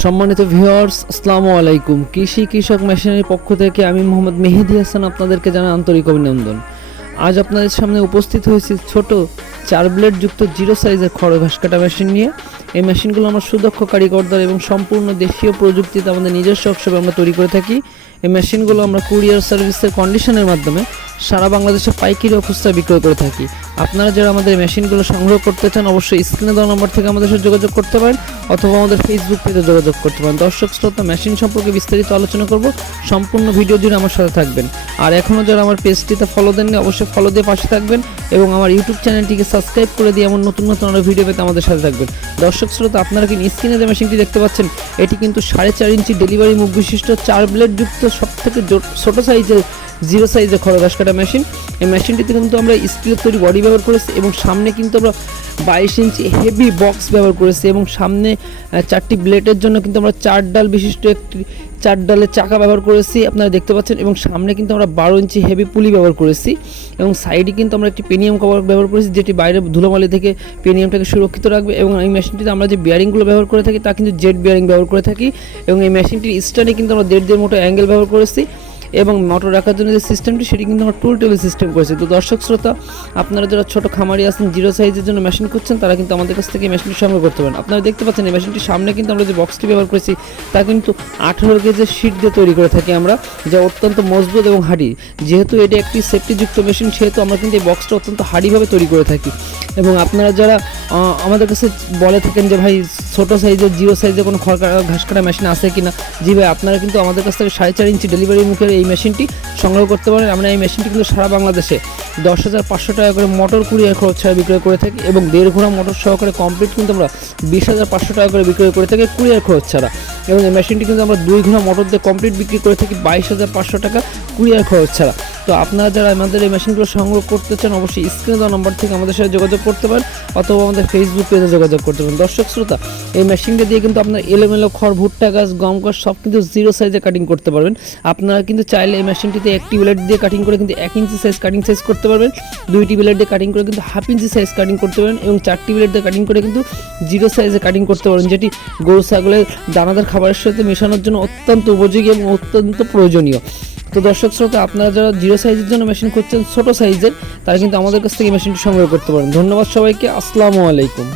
সম্মানিত ভিউয়ার্স আসসালামু আলাইকুম। কৃষি কৃষক মেশিনের পক্ষ থেকে আমি মোহাম্মদ মেহেদি হাসান আপনাদেরকে জানাই আন্তরিক অভিনন্দন। আজ আপনাদের সামনে উপস্থিত হয়েছি ছোট চার ব্লেড যুক্ত জিরো সাইজের খড় ঘাস কাটা মেশিন নিয়ে। এই মেশিনগুলো আমার সুদক্ষ কারিগর দ্বারা এবং সম্পূর্ণ দেশীয় প্রযুক্তিতে আমাদের নিজস্ব উৎসবে আমরা তৈরি করে থাকি। এই মেশিনগুলো আমরা কুরিয়ার সার্ভিসের কন্ডিশনের মাধ্যমে সারা বাংলাদেশে পাইকারি খুচরা বিক্রয় করে থাকি। আপনারা যারা আমাদের মেশিনগুলো সংগ্রহ করতে চান, অবশ্যই স্ক্রিনে দেওয়া নম্বর থেকে আমাদের সাথে যোগাযোগ করতে পারেন, অথবা আমাদের ফেসবুক পেজে যোগাযোগ করতে পারেন। দর্শক, শ্রোতা, মেশিন সম্পর্কে বিস্তারিত আলোচনা করব, সম্পূর্ণ ভিডিও জুড়ে আমার সাথে থাকবেন। আর এখনও যারা আমার পেজটিতে ফলো দেননি, অবশ্যই ফলো দিয়ে পাশে থাকবেন এবং আমার ইউটিউব চ্যানেলটিকে সাবস্ক্রাইব করে দিয়ে এমন নতুন নতুন আরও ভিডিও পেতে আমাদের সাথে থাকবেন। দর্শক, শ্রোতা, আপনারা কিন্তু স্ক্রিনে যে মেশিনটি দেখতে পাচ্ছেন, এটি কিন্তু সাড়ে চার ইঞ্চি ডেলিভারি মুখ বিশিষ্ট, চার ব্লেড যুক্ত সব থেকে ছোটো সাইজের জিরো সাইজের খড় ঘাস কাটা মেশিন এই মেশিনটিতে কিন্তু আমরা স্টিলের তৈরি বডি ব্যবহার করেছি এবং সামনে কিন্তু আমরা বাইশ ইঞ্চি হেভি বক্স ব্যবহার করেছি এবং সামনে চারটি ব্লেডের জন্য কিন্তু আমরা চার ডাল বিশিষ্ট একটি চার ডালের চাকা ব্যবহার করেছি, আপনারা দেখতে পাচ্ছেন। এবং সামনে কিন্তু আমরা বারো ইঞ্চি হেভি পুলি ব্যবহার করেছি এবং সাইডে কিন্তু আমরা একটি পেনিয়াম কভার ব্যবহার করেছি, যেটি বাইরে ধুলোমালি থেকে পেনিয়ামটাকে সুরক্ষিত রাখবে এবং এই মেশিনটিতে আমরা যে বিয়ারিংগুলো ব্যবহার করে থাকি, তা কিন্তু জেড বিয়ারিং ব্যবহার করে থাকি এবং এই মেশিনটির স্ট্যান্ডে কিন্তু আমরা দেড় দেড় মতো অ্যাঙ্গেল ব্যবহার করেছি। এবং মোটর রাখার জন্য যে সিস্টেমটি সেটি কিন্তু আমরা টুল টেবিল সিস্টেম করেছি। তো দর্শক শ্রোতা, আপনারা যারা ছোটো খামারি আছেন জিরো সাইজের জন্য মেশিন করছেন তারা কিন্তু আমাদের কাছ থেকে মেশিনটি সংগ্রহ করতে পারেন। আপনারা দেখতে পাচ্ছেন, এই মেশিনটির সামনে কিন্তু আমরা যে বক্সটি ব্যবহার করেছি, তা কিন্তু আঠেরো গেজের শিট দিয়ে তৈরি করে থাকি আমরা, যা অত্যন্ত মজবুত এবং হাড়ি। যেহেতু এটি একটি সেফটিযুক্ত মেশিন সেহেতু আমরা কিন্তু এই বক্সটা অত্যন্ত হাড়িভাবে তৈরি করে থাকি। এবং আপনারা যারা আমাদের কাছে বলে থাকেন যে, ভাই ছোট সাইজের জিরো সাইজের কোনো খড় ঘাস কাটা মেশিন আছে কিনা? জি ভাই, আপনারা কিন্তু আমাদের কাছ থেকে সাড়ে চার ইঞ্চি ডেলিভারি মুখের এই মেশিনটি সংগ্রহ করতে পারেন। আমরা এই মেশিনটি কিন্তু সারা বাংলাদেশে দশ হাজার পাঁচশো টাকা করে মোটর কুড়িয়ার খরচ ছাড়া বিক্রয় করে থাকি এবং দেড় ঘোড়া মোটর সহকারে কমপ্লিট কিন্তু আমরা বিশ হাজার পাঁচশো টাকা করে বিক্রয় করে থাকি কুড়িয়ার খরচ ছাড়া। এবং এই মেশিনটি কিন্তু আমরা দুই ঘোড়া মোটর দিয়ে কমপ্লিট বিক্রি করে থাকি বাইশ হাজার পাঁচশো টাকা কুড়িয়ার খরচ ছাড়া। তো আপনারা যারা আমাদের এই মেশিনগুলো সংগ্রহ করতে চান, অবশ্যই স্ক্রিনে দেওয়া নম্বর থেকে আমাদের সাথে যোগাযোগ করতে পারেন অথবা আমাদের ফেসবুক পেজে যোগাযোগ করতে পারেন। দর্শক, শ্রোতা, এই মেশিনটা দিয়ে কিন্তু আপনার এলোমেলো খড়, ভুট্টা গাছ, গম গাছ, সব কিন্তু জিরো সাইজে কাটিং করতে পারবেন। আপনারা কিন্তু চাইলে এই মেশিনটিতে একটি ব্লেড দিয়ে কাটিং করে কিন্তু এক ইঞ্চি সাইজ কাটিং সাইজ করতে পারবেন। দুইটি ব্লেড দিয়ে কাটিং করে কিন্তু হাফ ইঞ্চি সাইজ কাটিং করতে পারবেন এবং চারটি ব্লেড দিয়ে কাটিং করে কিন্তু জিরো সাইজে কাটিং করতে পারবেন, যেটি গরু, ছাগলের দানাদার খাবারের সাথে মেশানোর জন্য অত্যন্ত উপযোগী এবং অত্যন্ত প্রয়োজনীয়। তো দর্শক শ্রোতা, আপনারা যারা জিরো সাইজের জন্য মেশিন খুঁজছেন, ছোট সাইজের তারা কিন্তু আমাদের কাছ থেকে মেশিনটি সংগ্রহ করতে পারেন। ধন্যবাদ সবাইকে, আসসালামু আলাইকুম।